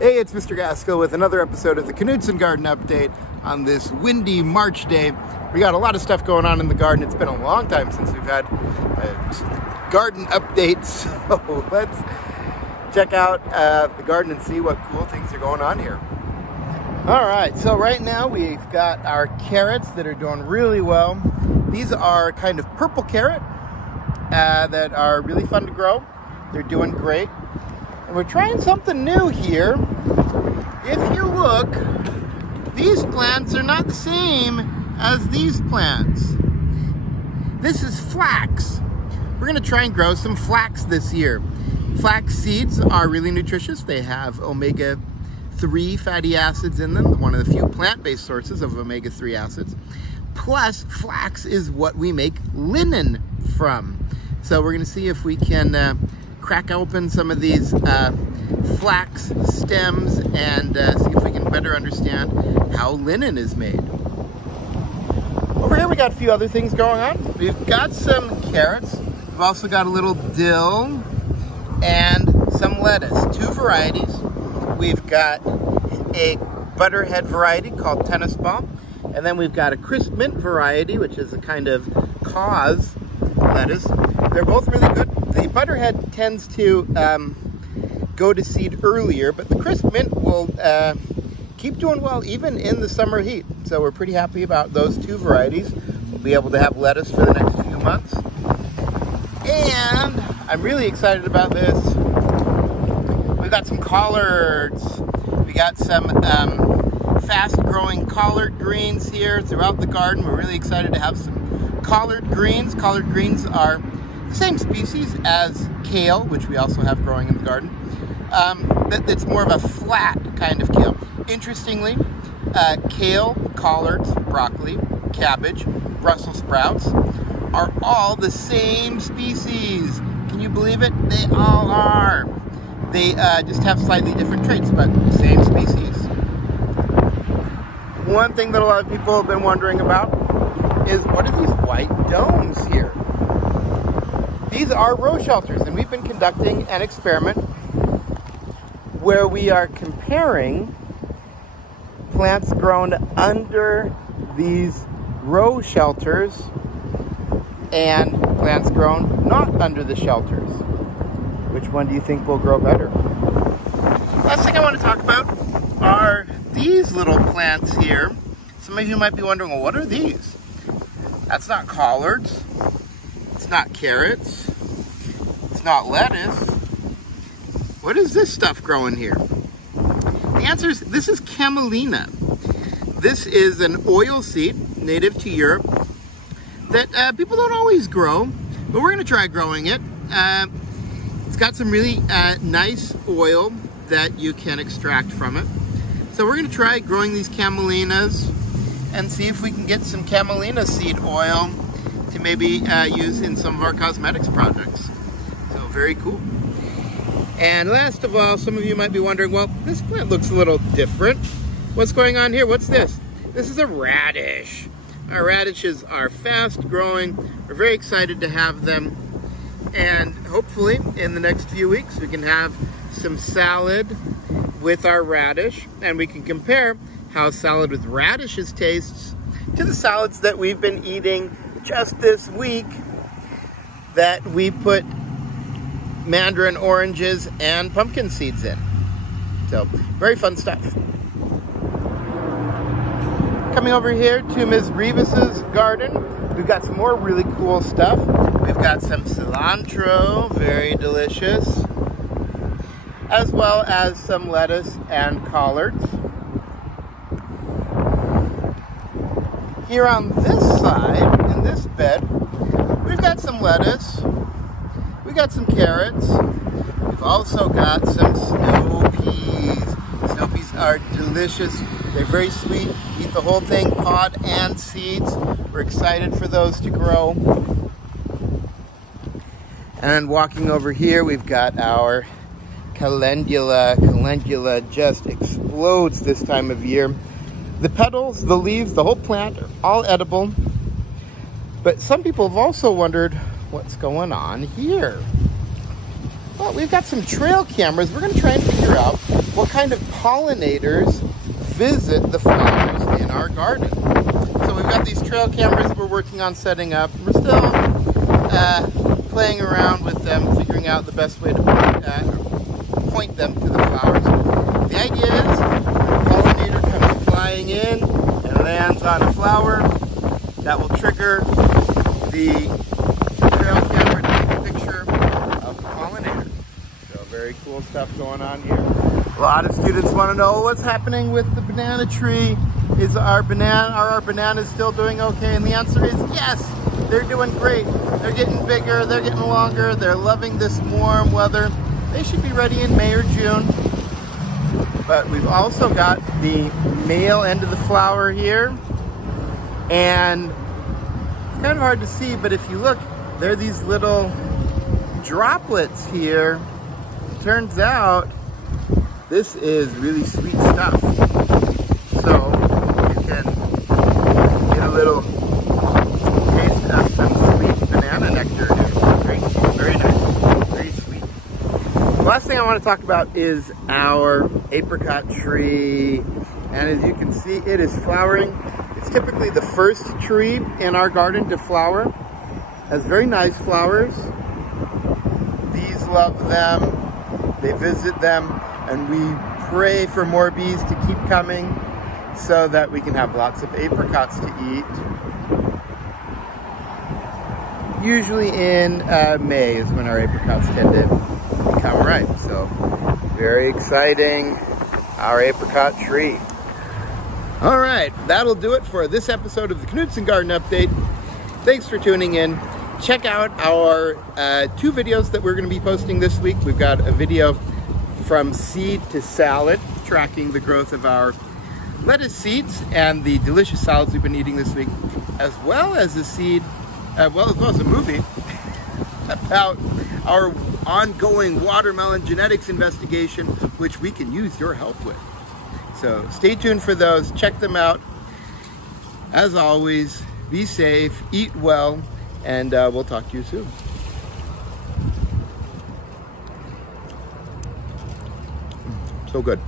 Hey, it's Mr. Gaskell with another episode of the Knudson Garden Update on this windy March day. We got a lot of stuff going on in the garden. It's been a long time since we've had garden updates, so let's check out the garden and see what cool things are going on here. All right, so right now we've got our carrots that are doing really well. These are kind of purple carrot that are really fun to grow. They're doing great. And we're trying something new here. If you look, these plants are not the same as these plants. This is flax. We're gonna try and grow some flax this year. Flax seeds are really nutritious. They have omega-3 fatty acids in them, one of the few plant-based sources of omega-3 acids. Plus, flax is what we make linen from. So we're gonna see if we can crack open some of these flax stems and see if we can better understand how linen is made. Over here we got a few other things going on. We've got some carrots. We've also got a little dill and some lettuce, two varieties. We've got a butterhead variety called tennis ball, and then we've got a crisp mint variety, which is a kind of cause lettuce. They're both really good. The butterhead tends to go to seed earlier, but the crisp mint will keep doing well even in the summer heat. So we're pretty happy about those two varieties. We'll be able to have lettuce for the next few months. And I'm really excited about this. We've got some collards. We got some fast-growing collard greens here throughout the garden. We're really excited to have some collard greens. Collard greens are the same species as kale, which we also have growing in the garden. It's more of a flat kind of kale. Interestingly, kale, collards, broccoli, cabbage, Brussels sprouts are all the same species. Can you believe it? They all are. They just have slightly different traits, but same species. One thing that a lot of people have been wondering about is, what are these white domes here? These are row shelters, and we've been conducting an experiment where we are comparing plants grown under these row shelters and plants grown not under the shelters. Which one do you think will grow better? Last thing I want to talk about are these little plants here. Some of you might be wondering, well, what are these? That's not collards. It's not carrots. It's not lettuce. What is this stuff growing here? The answer is, this is camelina. This is an oil seed native to Europe that people don't always grow, but we're gonna try growing it. It's got some really nice oil that you can extract from it. So we're gonna try growing these camelinas and see if we can get some camelina seed oil to maybe use in some of our cosmetics projects. So very cool. And last of all, some of you might be wondering, well, this plant looks a little different. What's going on here? What's this? This is a radish. Our radishes are fast growing. We're very excited to have them. And hopefully in the next few weeks, we can have some salad with our radish, and we can compare how salad with radishes tastes to the salads that we've been eating just this week that we put mandarin oranges and pumpkin seeds in. So, very fun stuff. Coming over here to Ms. Revis's garden, we've got some more really cool stuff. We've got some cilantro, very delicious, as well as some lettuce and collards. Here on this side, in this bed, we've got some lettuce, we got some carrots, we've also got some snow peas. Snow peas are delicious, they're very sweet, eat the whole thing, pod and seeds. We're excited for those to grow. And walking over here, we've got our calendula. Calendula just explodes this time of year. The petals, the leaves, the whole plant are all edible. But some people have also wondered what's going on here. Well, we've got some trail cameras. We're going to try and figure out what kind of pollinators visit the flowers in our garden. So we've got these trail cameras we're working on setting up. We're still playing around with them, figuring out the best way to point them to the flowers. The idea is a pollinator comes flying in and lands on a flower. That will trigger the trail camera to take a picture of the pollinator. So very cool stuff going on here. A lot of students want to know what's happening with the banana tree. Are our bananas still doing okay? And the answer is yes, they're doing great. They're getting bigger, they're getting longer, they're loving this warm weather. They should be ready in May or June. But we've also got the male end of the flower here. And it's kind of hard to see, but if you look, there are these little droplets here. It turns out this is really sweet stuff. So you can get a little taste of some sweet banana nectar. It's great, very nice, very sweet. The last thing I want to talk about is our apricot tree. And as you can see, it is flowering. It's typically the first tree in our garden to flower. Has very nice flowers. Bees love them. They visit them, and we pray for more bees to keep coming so that we can have lots of apricots to eat. Usually in May is when our apricots tend to become ripe. So very exciting, our apricot tree. All right, that'll do it for this episode of the Knudson Garden Update. Thanks for tuning in. Check out our 2 videos that we're going to be posting this week. We've got a video from seed to salad, tracking the growth of our lettuce seeds and the delicious salads we've been eating this week, as well as as well as a movie about our ongoing watermelon genetics investigation, which we can use your help with. So stay tuned for those, check them out. As always, be safe, eat well, and we'll talk to you soon. So good.